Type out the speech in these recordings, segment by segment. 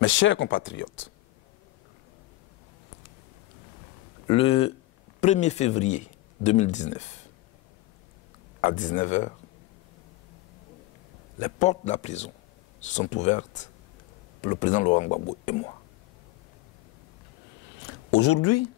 Mes chers compatriotes, le 1er février 2019, à 19 h, les portes de la prison se sont ouvertes pour le président Laurent Gbagbo et moi. Aujourd'hui,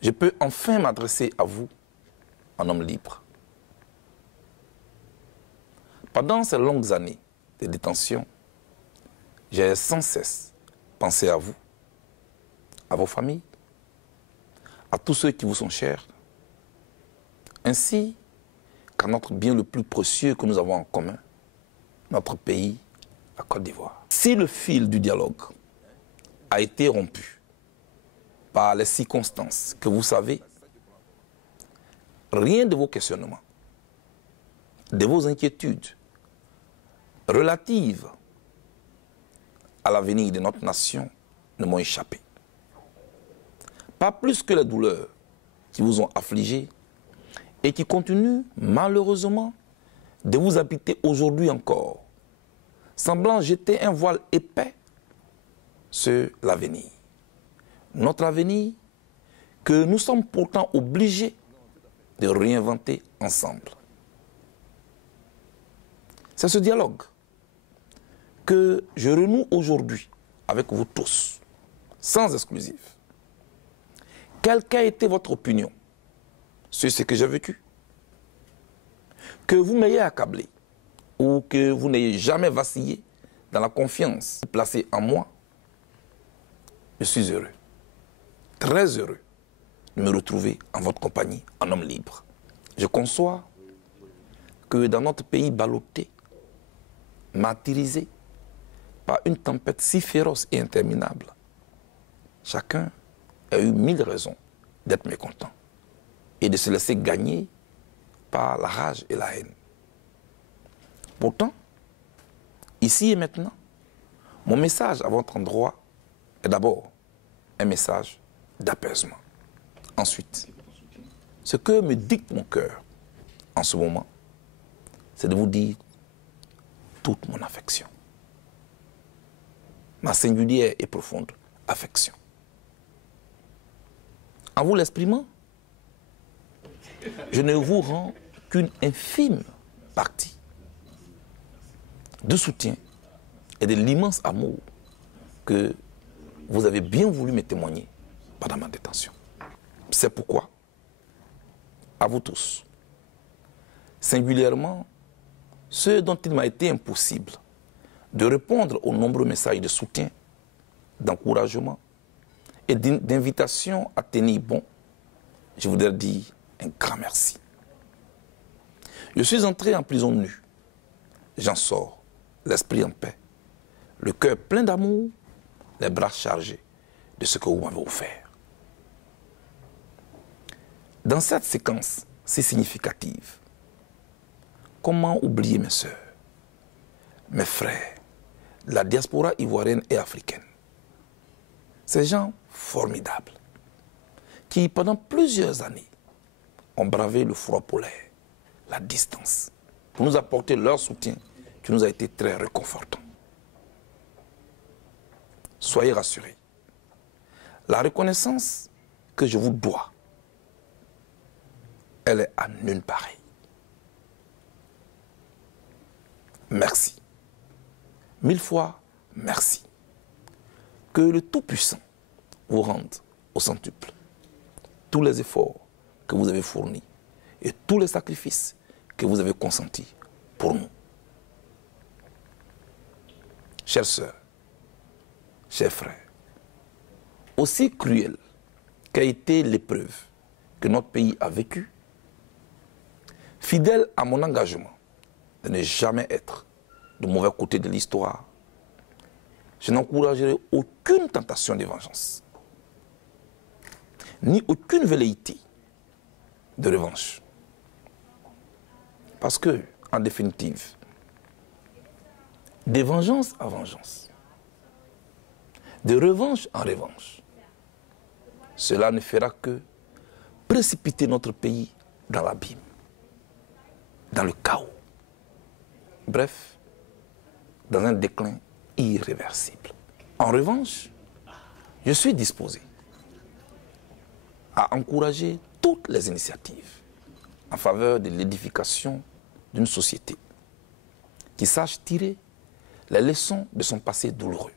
je peux enfin m'adresser à vous en homme libre. Pendant ces longues années de détention, j'ai sans cesse pensé à vous, à vos familles, à tous ceux qui vous sont chers, ainsi qu'à notre bien le plus précieux que nous avons en commun, notre pays, la Côte d'Ivoire. Si le fil du dialogue a été rompu par les circonstances que vous savez, rien de vos questionnements, de vos inquiétudes relatives à l'avenir de notre nation ne m'ont échappé. Pas plus que les douleurs qui vous ont affligé et qui continuent malheureusement de vous habiter aujourd'hui encore, semblant jeter un voile épais sur l'avenir. Notre avenir que nous sommes pourtant obligés de réinventer ensemble. C'est ce dialogue que je renoue aujourd'hui avec vous tous, sans exclusive. Quelle qu'a été votre opinion sur ce que j'ai vécu? Que vous m'ayez accablé ou que vous n'ayez jamais vacillé dans la confiance placée en moi, je suis heureux, très heureux de me retrouver en votre compagnie, en homme libre. Je conçois que dans notre pays ballotté, martyrisé par une tempête si féroce et interminable, chacun a eu 1000 raisons d'être mécontent et de se laisser gagner par la rage et la haine. Pourtant, ici et maintenant, mon message à votre endroit est d'abord un message d'apaisement. Ensuite, ce que me dicte mon cœur en ce moment, c'est de vous dire toute mon affection. Ma singulière et profonde affection. En vous l'exprimant, je ne vous rends qu'une infime partie de soutien et de l'immense amour que vous avez bien voulu me témoigner pendant ma détention. C'est pourquoi, à vous tous, singulièrement ceux dont il m'a été impossible de répondre aux nombreux messages de soutien, d'encouragement et d'invitation à tenir bon, je voudrais dire un grand merci. Je suis entré en prison nue. J'en sors, l'esprit en paix, le cœur plein d'amour, les bras chargés de ce que vous m'avez offert. Dans cette séquence si significative, comment oublier mes sœurs, mes frères, la diaspora ivoirienne et africaine? Ces gens formidables qui, pendant plusieurs années, ont bravé le froid polaire, la distance, pour nous apporter leur soutien qui nous a été très réconfortant. Soyez rassurés. La reconnaissance que je vous dois, elle est à nulle pareille. Merci. 1000 fois merci. Que le Tout-Puissant vous rende au centuple tous les efforts que vous avez fournis et tous les sacrifices que vous avez consentis pour nous. Chères sœurs, chers frères, aussi cruelle qu'a été l'épreuve que notre pays a vécue, fidèle à mon engagement de ne jamais être du mauvais côté de l'histoire, je n'encouragerai aucune tentation de vengeance, ni aucune velléité de revanche. Parce que, en définitive, de vengeance à vengeance, de revanche en revanche, cela ne fera que précipiter notre pays dans l'abîme, dans le chaos. Bref, dans un déclin irréversible. En revanche, je suis disposé à encourager toutes les initiatives en faveur de l'édification d'une société qui sache tirer les leçons de son passé douloureux.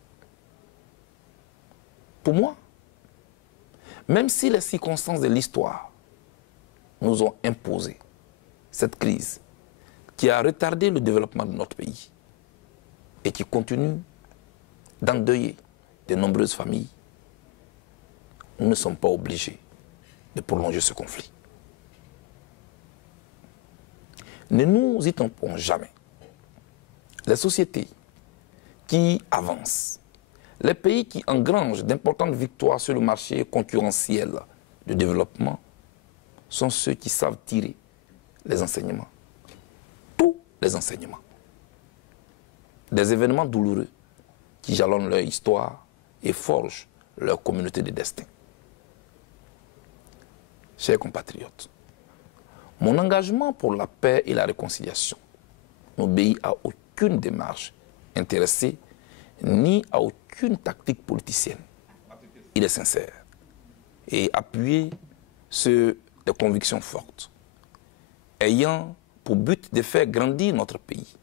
Pour moi, même si les circonstances de l'histoire nous ont imposé cette crise qui a retardé le développement de notre pays et qui continue d'endeuiller de nombreuses familles, nous ne sommes pas obligés de prolonger ce conflit. Ne nous y trompons jamais. Les sociétés qui avancent, les pays qui engrangent d'importantes victoires sur le marché concurrentiel de développement sont ceux qui savent tirer les enseignements, tous les enseignements, des événements douloureux qui jalonnent leur histoire et forgent leur communauté de destin. Chers compatriotes, mon engagement pour la paix et la réconciliation n'obéit à aucune démarche intéressée ni à aucune tactique politicienne. Il est sincère et appuyé sur des convictions fortes, ayant pour but de faire grandir notre pays.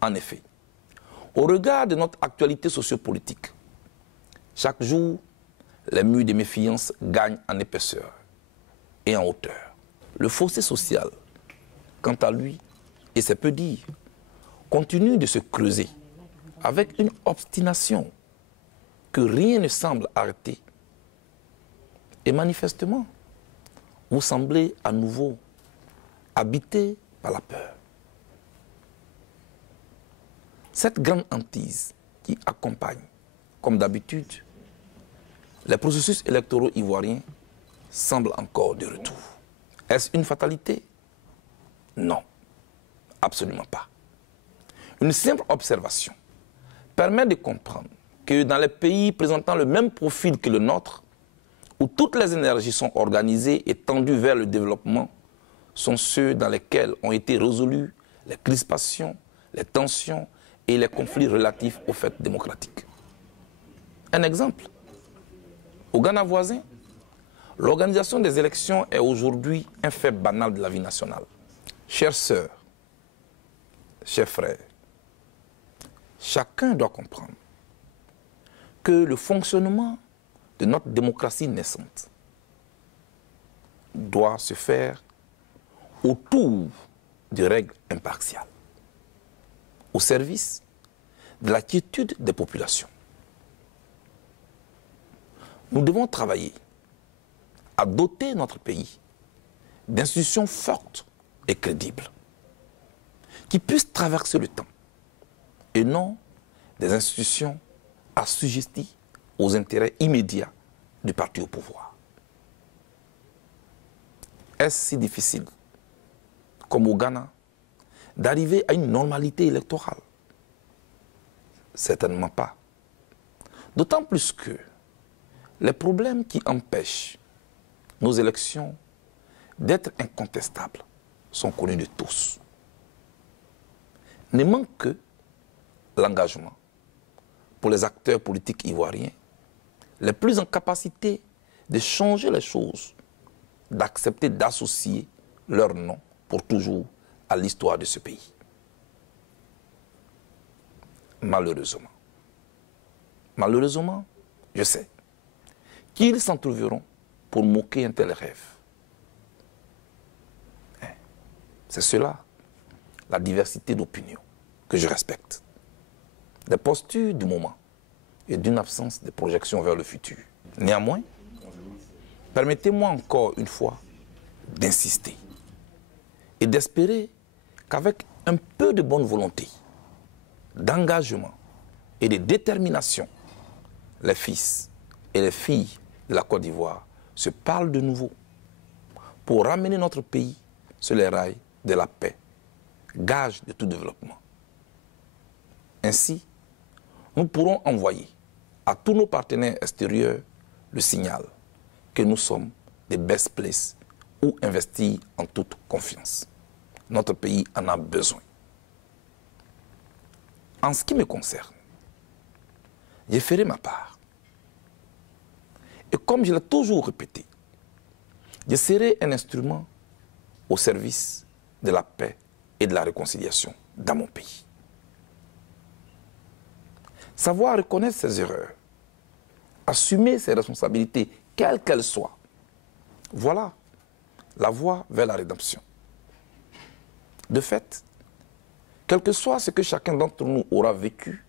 En effet, au regard de notre actualité sociopolitique, chaque jour, les murs de méfiance gagnent en épaisseur et en hauteur. Le fossé social, quant à lui, et c'est peu dire, continue de se creuser avec une obstination que rien ne semble arrêter. Et manifestement, vous semblez à nouveau habité par la peur. Cette grande hantise qui accompagne, comme d'habitude, les processus électoraux ivoiriens semble encore de retour. Est-ce une fatalité? Non, absolument pas. Une simple observation permet de comprendre que dans les pays présentant le même profil que le nôtre, où toutes les énergies sont organisées et tendues vers le développement, sont ceux dans lesquels ont été résolus les crispations, les tensions et les conflits relatifs aux fêtes démocratiques. Un exemple. Au Ghana voisin, l'organisation des élections est aujourd'hui un fait banal de la vie nationale. Chères sœurs, chers frères, chacun doit comprendre que le fonctionnement de notre démocratie naissante doit se faire autour de règles impartiales, au service de la quiétude des populations. Nous devons travailler à doter notre pays d'institutions fortes et crédibles qui puissent traverser le temps et non des institutions assujetties aux intérêts immédiats du parti au pouvoir. Est-ce si difficile, comme au Ghana, d'arriver à une normalité électorale? Certainement pas. D'autant plus que les problèmes qui empêchent nos élections d'être incontestables sont connus de tous. Ne manque que l'engagement pour les acteurs politiques ivoiriens les plus en capacité de changer les choses, d'accepter d'associer leur nom pour toujours à l'histoire de ce pays. Malheureusement, je sais qu'ils s'en trouveront pour moquer un tel rêve. C'est cela, la diversité d'opinions que je respecte, des postures du moment et d'une absence de projection vers le futur. Néanmoins, permettez-moi encore une fois d'insister et d'espérer qu'avec un peu de bonne volonté, d'engagement et de détermination, les fils et les filles de la Côte d'Ivoire se parlent de nouveau pour ramener notre pays sur les rails de la paix, gage de tout développement. Ainsi, nous pourrons envoyer à tous nos partenaires extérieurs le signal que nous sommes des best places où investir en toute confiance. Notre pays en a besoin. En ce qui me concerne, j'ai fait ma part. Et comme je l'ai toujours répété, je serai un instrument au service de la paix et de la réconciliation dans mon pays. Savoir reconnaître ses erreurs, assumer ses responsabilités, quelles qu'elles soient, voilà la voie vers la rédemption. De fait, quel que soit ce que chacun d'entre nous aura vécu,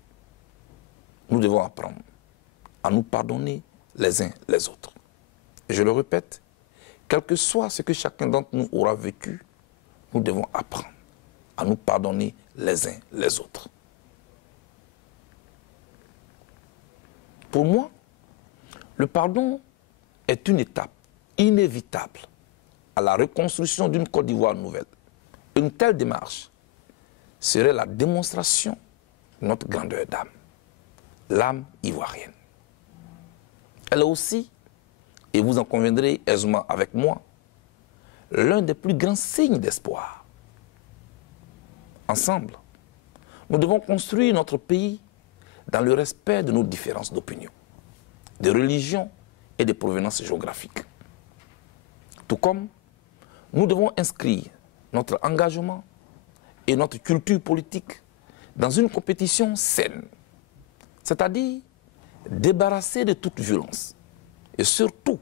nous devons apprendre à nous pardonner les uns les autres. Et je le répète, quel que soit ce que chacun d'entre nous aura vécu, nous devons apprendre à nous pardonner les uns les autres. Pour moi, le pardon est une étape inévitable à la reconstruction d'une Côte d'Ivoire nouvelle. Une telle démarche serait la démonstration de notre grandeur d'âme, l'âme ivoirienne. Elle est aussi, et vous en conviendrez aisément avec moi, l'un des plus grands signes d'espoir. Ensemble, nous devons construire notre pays dans le respect de nos différences d'opinion, de religion et de provenance géographique. Tout comme nous devons inscrire notre engagement et notre culture politique dans une compétition saine, c'est-à-dire débarrassée de toute violence et surtout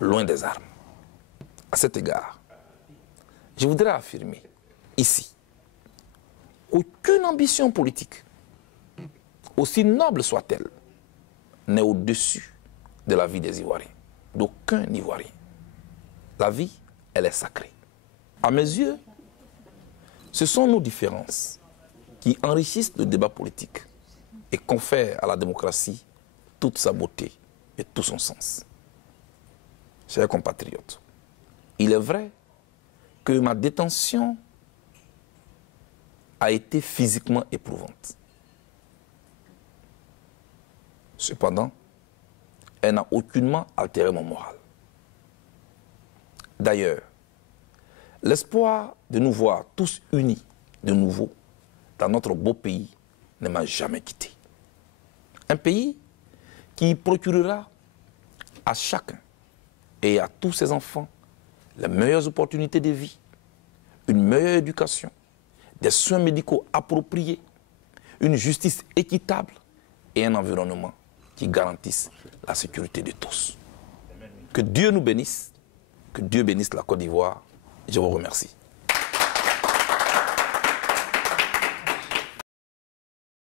loin des armes. À cet égard, je voudrais affirmer ici qu'aucune ambition politique, aussi noble soit-elle, n'est au-dessus de la vie des Ivoiriens, d'aucun Ivoirien. La vie, elle est sacrée. À mes yeux, ce sont nos différences qui enrichissent le débat politique et confèrent à la démocratie toute sa beauté et tout son sens. Chers compatriotes, il est vrai que ma détention a été physiquement éprouvante. Cependant, elle n'a aucunement altéré mon moral. D'ailleurs, l'espoir de nous voir tous unis de nouveau dans notre beau pays ne m'a jamais quitté. Un pays qui procurera à chacun et à tous ses enfants les meilleures opportunités de vie, une meilleure éducation, des soins médicaux appropriés, une justice équitable et un environnement qui garantissent la sécurité de tous. Que Dieu nous bénisse, que Dieu bénisse la Côte d'Ivoire. Je vous remercie.